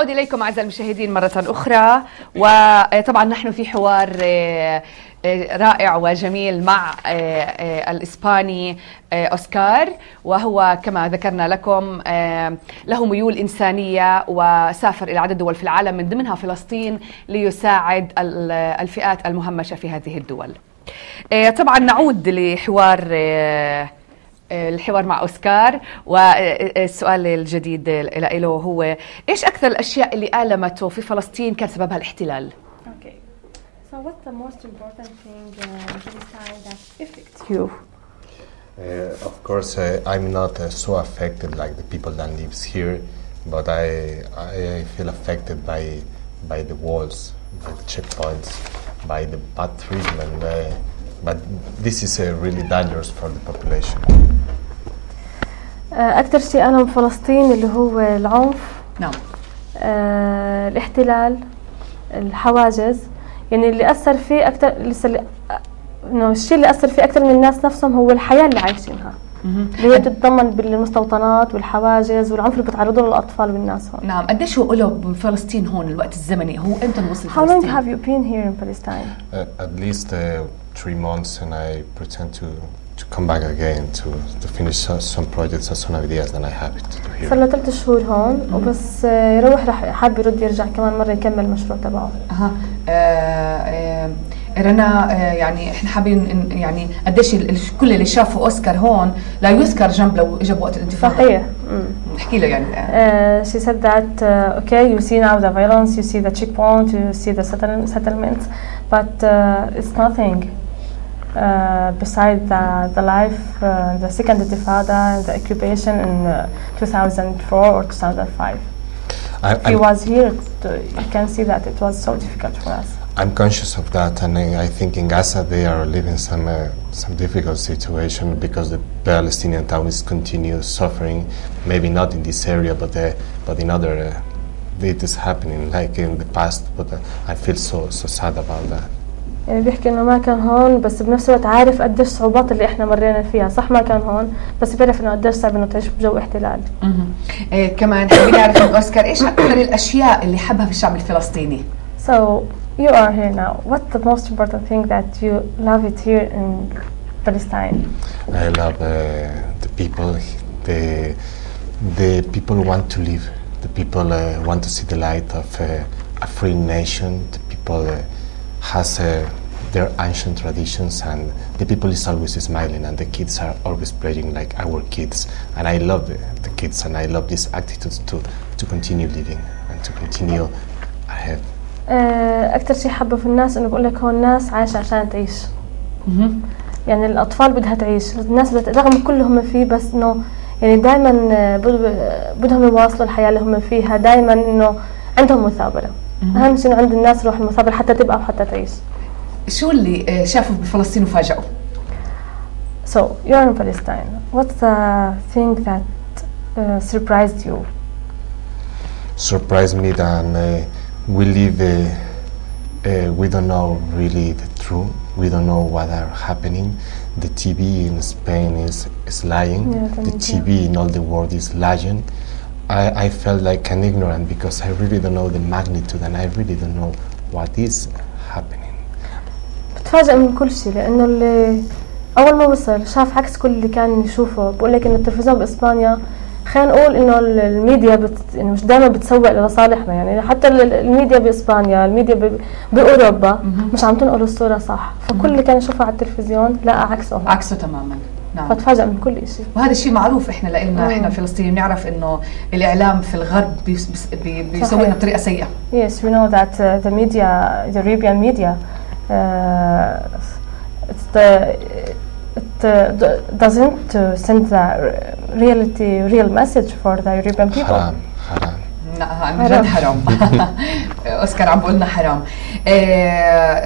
نعود إليكم أعزائي المشاهدين مرة أخرى، وطبعا نحن في حوار رائع وجميل مع الإسباني أوسكار، وهو كما ذكرنا لكم له ميول إنسانية وسافر إلى عدد دول في العالم من ضمنها فلسطين ليساعد الفئات المهمشة في هذه الدول. طبعا نعود لحوار الحوار مع أوسكار، والسؤال الجديد له هو إيش أكثر الأشياء اللي ألمته في فلسطين كان سببها الاحتلال؟ Okay. So what's the most important thing this time that affects you? Of course, I'm not so affected like the people that lives here, but I feel affected by the walls, by the checkpoints, by the bad treatment. But this is really dangerous for the population. أكثر شيء ألم فلسطين اللي هو العنف. نعم. الاحتلال، الحواجز، يعني اللي أثر فيه أكثر إنه الشيء اللي أثر فيه أكثر من الناس نفسهم هو الحياة اللي عايشينها. اللي هي بتتضمن بالمستوطنات والحواجز والعنف اللي بتعرضوا له الأطفال والناس هون. نعم، قديش هو له بفلسطين هون الوقت الزمني؟ هو إمتى وصل How فلسطين؟ long have you been here in Palestine? At least 3 months, and I pretend to come back again to finish some projects and some ideas that I have to do here. صار له 3 شهور هون وبس يروح رح حاب يرد يرجع كمان مرة يكمل المشروع تبعه. رنا، يعني احنا حابين يعني قديش كل اللي شافوا اوسكار هون لا يذكر جنب لو اجى بوقت الانتفاضه. صحيح. احكي له يعني. She said that okay, you see now the violence, you see the checkpoint, you see the settlements, but it's nothing beside the life, the second intifada, the occupation in 2004 or 2005. He was here. You can see that it was so difficult for us. I'm conscious of that, and I think in Gaza they are living some difficult situation because the Palestinian towns continue suffering. Maybe not in this area, but in other. It is happening like in the past, but I feel so sad about that. يعني بيحكي إنه ما كان هون، بس بنفس الوقت عارف قديش الصعوبات اللي إحنا مرينا فيها. صح ما كان هون، بس بيعرف إنه قديش صعب إنه تعيش بجو احتلال. كمان حابين نعرف من أوسكار إيش أكثر الأشياء اللي حبها في الشعب الفلسطيني؟ So you are here now. What's the most important thing that you love it here in Palestine? I love the people. The people want to live. The people want to see the light of a free nation. The people has their ancient traditions, and the people is always smiling, and the kids are always playing like our kids. And I love the kids, and I love this attitude to continue living and to continue ahead. أكتر شيء حبه في الناس إنه بقول لك هون الناس عايشة عشان تعيش. يعني الأطفال بدها تعيش، الناس رغم كل هم فيه، بس إنه يعني دائما بدهم يواصلوا الحياة اللي هم فيها، دائما إنه عندهم مثابرة. أهم شيء عند الناس روح المثابرة حتى تبقى وحتى تعيش. شو اللي شافوا بفلسطين وفاجأوا؟ So you're in Palestine. What's the thing that surprised you? Surprised me that we live. We don't know really the truth. We don't know what are happening. The TV in Spain is lying. Yeah, the TV in all the world is lying. I felt like an ignorant because I really don't know the magnitude, and I really don't know what is happening. بتفاجئ من كل شيء، لأنه اللي أول ما وصل شاف عكس كل اللي كان يشوفه. بقول لك إن التلفزيون بإسبانيا، خلينا نقول إنه الميديا يعني مش دائما بتسوق لصالحنا. يعني حتى الميديا بإسبانيا، الميديا بأوروبا مش عم تنقل الصورة صح. فكل اللي كان يشوفه على التلفزيون لقى عكسه تماما. نعم. فتفاجأ من كل شيء، وهذا الشيء معروف. احنا لنا احنا فلسطينيين بنعرف انه الاعلام في الغرب بيسوي لنا بطريقه سيئه. Yes, we know that the media, the Arabian media, it doesn't send the real message for the Arabian people. حرام. عن جد حرام. أوسكار عم بقولنا حرام.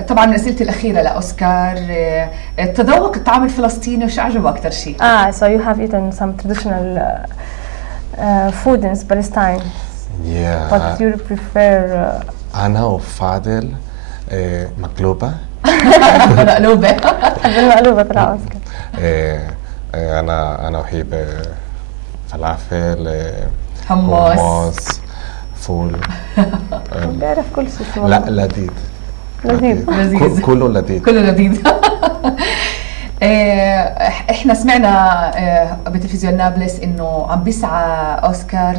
طبعا أسئلتي الأخيرة لأوسكار، تذوق الطعام الفلسطيني وش عجبه أكثر شيء؟ So you have eaten some traditional food in Palestine. Yeah. What do you prefer? أنا وفادل مقلوبة. مقلوبة. بالمقلوبة ترى أوسكار. أنا أحب فلافل، حمص، full. بيعرف كل شيء في لا الموضوع. لذيذ. لذيذ. كله لذيذ. كله لذيذ. احنا سمعنا بتلفزيون نابلس انه عم بيسعى اوسكار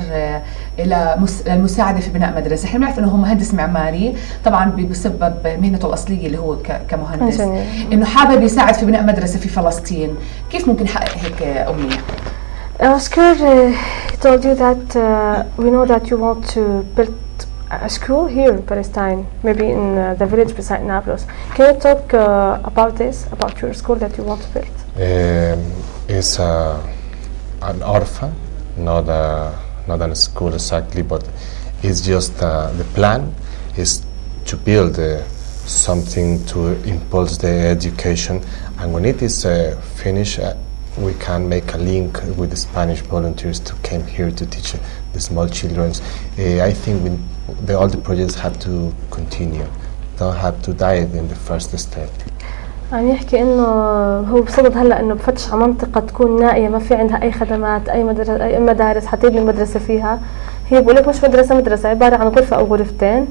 الى المساعده في بناء مدرسه. احنا بنعرف انه هو مهندس معماري طبعا بسبب مهنته الاصليه اللي هو كمهندس، انه حابب يساعد في بناء مدرسه في فلسطين. كيف ممكن يحقق هيك امنيه؟ Oscar, he told you that we know that you want to build a school here in Palestine, maybe in the village beside Nablus. Can you talk about this, about your school that you want to build? It's an orphan, not a school exactly, but it's just the plan is to build something to impulse the education, and when it is finished, we can make a link with the Spanish volunteers to come here to teach the small children. I think all the projects have to continue, don't have to die in the first step. عم يحكي انه هو بصدد هلا انه بفتش على منطقه تكون نائيه ما في عندها اي خدمات، اي مدرسه، اي مدارس حتى يبني المدرسه فيها. هي بقول لك مش مدرسه عباره عن غرفه او غرفتين،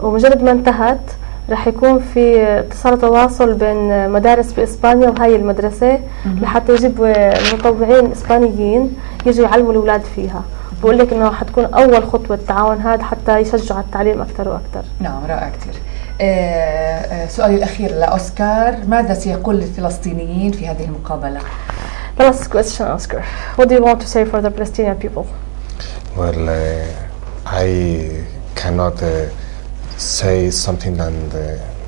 ومجرد ما انتهت رح يكون في اتصال وتواصل بين مدارس باسبانيا وهاي المدرسه لحتى يجيبوا متطوعين اسبانيين يجوا يعلموا الاولاد فيها. بقول لك انه حتكون اول خطوه التعاون هذا حتى يشجعوا على التعليم اكثر واكثر. نعم رائع كثير. سؤالي الأخير لأوسكار، ماذا سيقول للفلسطينيين في هذه المقابلة؟ The last question, Oscar. What do you want to say for the Palestinian people? Well, I cannot say something that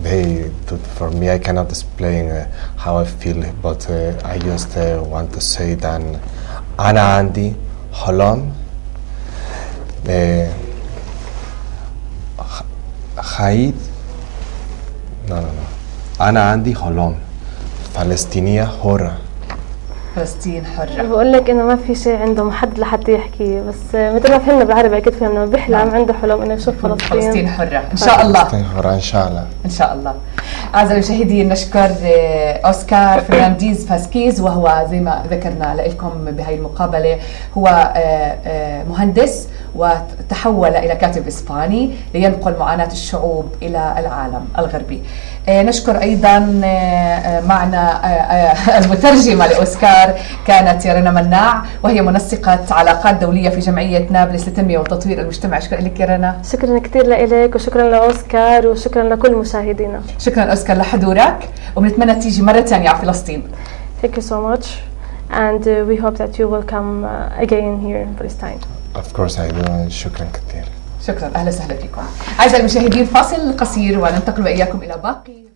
they do for me. I cannot explain how I feel, but I just want to say that أنا عندي حلم خايد أنا عندي حلم فلسطينية حرة. فلسطين حرة. بقول لك انه ما في شيء عنده محدد لحتى يحكي، بس مثل ما فهمنا بالعربي اكيد فهمنا بيحلم عنده حلم انه يشوف فلسطين حرة ان شاء الله. فلسطين حرة ان شاء الله. ان شاء الله. اعزائي المشاهدين نشكر اوسكار فرنانديز فاسكيز، وهو زي ما ذكرنا لكم بهي المقابلة هو مهندس وتحول إلى كاتب إسباني لينقل معاناة الشعوب إلى العالم الغربي. نشكر أيضا معنا المترجمة لأوسكار كانت رنا مناع، وهي منسقة علاقات دولية في جمعية نابلس لتنمية وتطوير المجتمع. شكرا لك يا رنا. شكرا كثير لك وشكرا لأوسكار وشكرا لكل مشاهدينا. شكرا أوسكار لحضورك، وبنتمنى تيجي مرة ثانية على فلسطين. Thank you so much and we hope that you will come again here in Palestine. Of course I do. شكرا كثير. شكرا، أهلا وسهلا فيكم. أعزائي المشاهدين فاصل قصير وننتقل وإياكم إلى باقي